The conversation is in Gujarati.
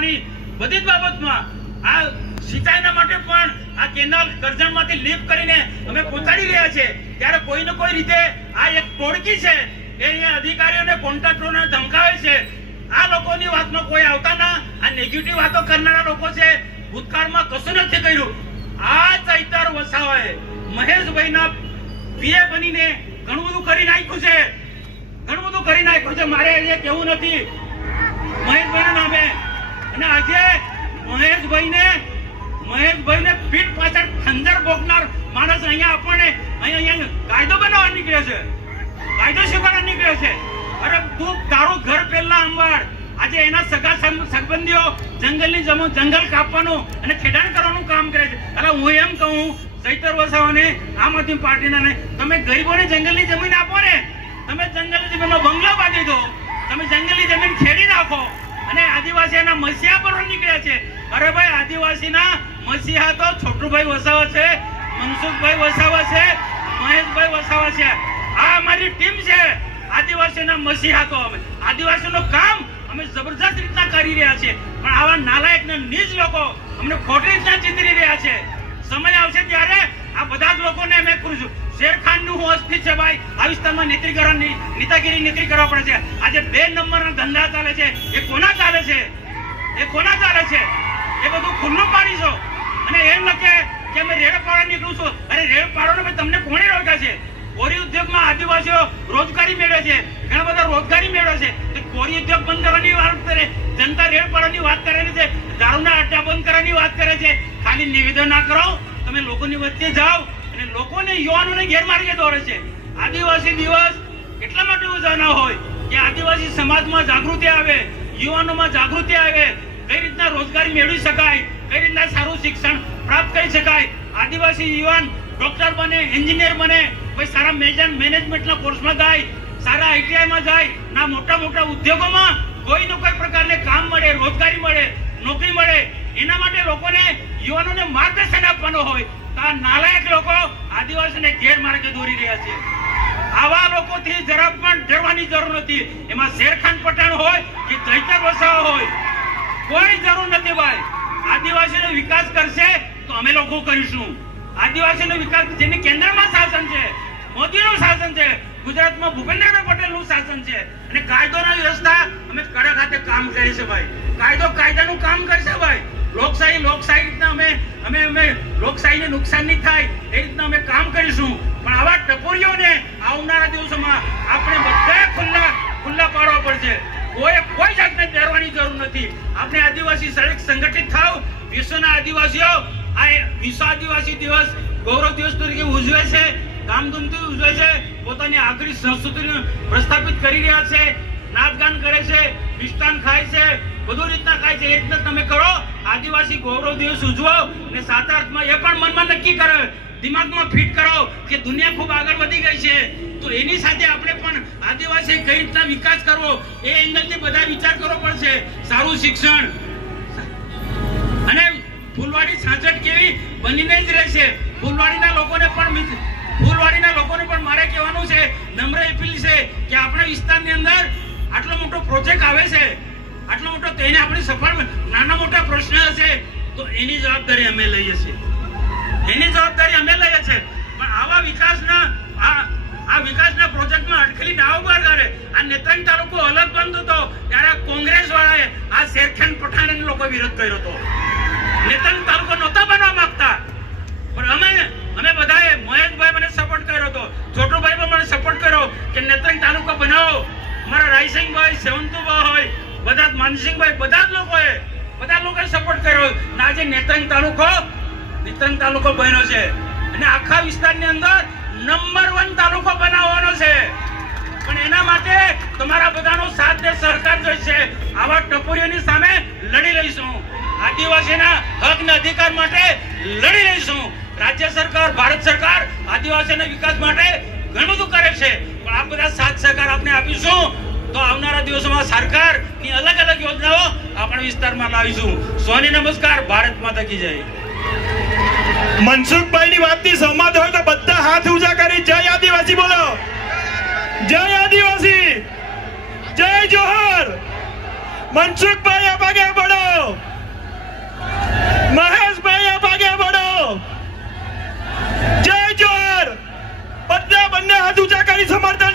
પાણી બધી જ બાબતમાં આ સિંચાઈના માટે પણ આ કેનાલ કરજણમાંથી લીફ કરીને અમે પહોંચાડી રહ્યા છે, ત્યારે કોઈ ને કોઈ રીતે આ એક ટોળકી છે એ અહીંયા અધિકારીઓને કોન્ટ્રાક્ટરોને ધમકાવે છે. આ લોકોની વાતમાં કોઈ આવતા ના, આ નેગેટિવ વાતો કરનારા લોકો છે. ભૂતકાળમાં કશું નથી કર્યું. આ ચૈતર વસાવાએ મહેશભાઈના પીએ બનીને ઘણું બધું કરી નાખ્યું છે, ઘણું બધું કરી નાખ્યું છે. મારે એ કેવું નથી મહેશભાઈના નામે. અને આજે મહેશભાઈને પીઠ પાછળ ખંજર ભોગનાર માણસ અહીંયા આપણને અહીંયા કાયદો બનાવવા નીકળ્યો છે, કાયદો શીખવાડવા નીકળ્યો છે. અરે તું તારું ઘર પહેલા અંબાડ. આજે એના સગા સંબંધીઓ જંગલની જંગલ કાપવાનું અને ખેડાણ કરવાનું કામ કરે છે. અરે હું એમ કહું ચૈતર વસાવાને, આમ આદમી પાર્ટીના ને, તમે ગરીબોને જંગલની જમીન આપો ને, તમે જંગલની જમીનનો બંગલો બાંધી દો, તમે જંગલની જમીન ખેડી નાખો અને આદિવાસીના મસીહા પર નીકળ્યા છે. અરે ભાઈ, આદિવાસીના મસીહા તો છોટુભાઈ વસાવા છે, મનસુખભાઈ વસાવા છે, મહેશભાઈ વસાવા છે. આ અમારી ટીમ છે આદિવાસીના મસીહા. તો અમે આદિવાસીનું કામ અમે જબરજસ્ત રીતના કરી રહ્યા છે, પણ આવા નાલાયક ને નીચ લોકો અમને ખોટી રીતના ચીતરી રહ્યા છે. સમય આવશે ત્યારે આ બધા જ લોકોને મેં કહું છું, શેરખાન નું અસ્તિત્વ છે ભાઈ. આ વિસ્તારમાં નેતાગીરી કરવા પડે છે. આજે 2 નંબરના ધંધા ચાલે છે. એ કોના ચાલે છે? એ કોના ચાલે છે? એ બધું ખુલ્લું પાડીશો અને એમ લખે કે અમે રેડ પાડવા નીકળું છું. અરે રેડ પાડવાનો તમને કોણે રોક્યા છે? કોરી ઉદ્યોગમાં આદિવાસીઓ રોજગારી મેળવે છે, ઘણા બધા રોજગારી મેળવે છે. કોરી ઉદ્યોગ બંધ કરવાની વાત કરે, જનતા રેડ પાડવાની વાત કરે છે, દારૂના અડ્ડા બંધ કરવાની વાત કરે છે. ખાલી નિવેદન ના કરો, તમે લોકોની વચ્ચે જાઓ અને લોકોને, યુવાનોને ગેરમાર્ગે દોરે છે. આદિવાસી દિવસ એટલા માટે ઉજવવાનો હોય કે આદિવાસી સમાજમાં જાગૃતિ આવે, યુવાનોમાં જાગૃતિ આવે, કઈ રીતના રોજગારી મેળવી શકાય, કઈ રીતના સારું શિક્ષણ પ્રાપ્ત કરી શકાય. આદિવાસી યુવાન ડોક્ટર બને, એન્જિનિયર બને, કોઈ સારા મેનેજમેન્ટના કોર્સમાં જાય, સારા આઈટીઆઈમાં જાય, ના મોટા મોટા ઉદ્યોગોમાં કોઈને કોઈ પ્રકારને કામ મળે, રોજગારી મળે, નોકરી મળે. એના માટે લોકોને, યુવાનોને માર્ગદર્શન આપવાનો હોય. તો આ નાલાયક લોકો આદિવાસીને ગેરમાર્ગે દોરી રહ્યા છે. આવા લોકોથી જરા પણ ડરવાની જરૂર નથી. એમાં શેરખાન પઠાણ હોય કે ચૈતર વસાવા હોય, કોઈ જરૂર નથી ભાઈ. આદિવાસીનો વિકાસ કરશે તો અમે લોકો કરીશું. આદિવાસીનો વિકાસ, જેની કેન્દ્રમાં શાસન છે, મોદીનું શાસન છે, ગુજરાતમાં ભૂપેન્દ્રભાઈ પટેલનું શાસન છે, અને કાયદોની વ્યવસ્થા અમે કડક હાથે કામ કરીએ છે ભાઈ. કાયદો કાયદાનું કામ કરશે ભાઈ. લોકશાહી રીતના અમે લોકશાહીને નુકસાન નહીં થાય એ રીતના અમે કામ કરીશું. પણ આવા ટપોરીઓને આવનારા દિવસોમાં આપણે બધા ખુલ્લા પાડવા પડશે. કોઈ જાતને ડરવાની જરૂર નથી. આપણે આદિવાસી સંગઠિત થાવ. વિશ્વના આદિવાસીઓ આ વિશ્વ આદિવાસી દિવસ ગૌરવ દિવસ તરીકે ઉજવે છે, ધામધૂમથી ઉજવે છે, પોતાની આગવી સંસ્કૃતિને પ્રસ્થાપિત કરી રહ્યા છે, નાચગાન કરે છે, મિષ્ટાન ખાય છે, બધું રીતના ખાય છે. એ રીતના તમે કરો, આદિવાસી ગૌરવ દિવસ ઉજવો અને સાચા અર્થમાં એ પણ મનમાં નક્કી કરો, દિમાગમાં ફિટ કરો કે દુનિયા ખૂબ આગળ વધી ગઈ છે, તો એની સાથે આપણે પણ આદિવાસી કઈ રીતના વિકાસ કરવો એ એંગલથી બધા વિચાર કરવો પડશે. સારું શિક્ષણ અને ફૂલવાડી છાછટ કેવી બનીને જ રહેશે. ફૂલવાડીના લોકોને પણ મારે કહેવાનું છે, નમ્ર અપીલ છે કે આપણા વિસ્તારની અંદર આટલો મોટો પ્રોજેક્ટ આવે છે, આટલો મોટો, તેને આપણે સફળ, નાના મોટા પ્રશ્ન હશે તો એની જવાબદારી અમે લઈએ છીએ, પણ આવા વિકાસના પ્રોજેક્ટમાં અટકેલી ના ઉભા કરે. આ નેત્રંગ તાલુકો અલગ બંધ હતો ત્યારે કોંગ્રેસ વાળાએ આ શેરખાન પઠાણ લોકો વિરોધ કર્યો હતો. નેત્રંગ તાલુકો નહોતા બનવા માંગતા, પણ અમે બધાએ, મહેશભાઈ મને સપોર્ટ કર્યો હતો, છોટુભાઈ પણ મને સપોર્ટ કર્યો કે નેત્રંગ તાલુકો બનાવો. મારા રાયસિંહભાઈ, સેવંતુભાઈ હોય, બધા માનસિંહભાઈ, બધા લોકોએ સપોર્ટ કર્યો. આજે નેત્રંગ તાલુકો બન્યો છે અને આખા વિસ્તારની અંદર નંબર 1 તાલુકો બનાવવાનો છે. પણ એના માટે તમારા બધાનો સાથ દે, સહકાર જોઈશે. આવા ટપોરીઓની સામે લડી લઈશું. આદિવાસીના હક અને અધિકાર માટે લડી લઈશું. રાજ્ય સરકાર, ભારત સરકાર આદિવાસીના વિકાસ માટે ઘણું બધું કરે છે, પણ આ બધા સાથ સહકાર આપણે આપીશું તો આવનારા દિવસોમાં સરકારની અલગ અલગ યોજનાઓ આપણા વિસ્તારમાં લાવીશું. સોની નમસ્કાર. ભારત માતા કી જય. મનસુખભાઈ ની વાતથી સહમત હોય તો બધા હાથ ઊંચા કરી જય આદિવાસી બોલો. જય આદિવાસી, જય જોહર. મનસુખભાઈ આપ આગળ बढ़ो, મહેશભાઈ આપ આગળ बढ़ो, જય જોહર. બધા બંને હાથ ઊંચા કરી સમર્થન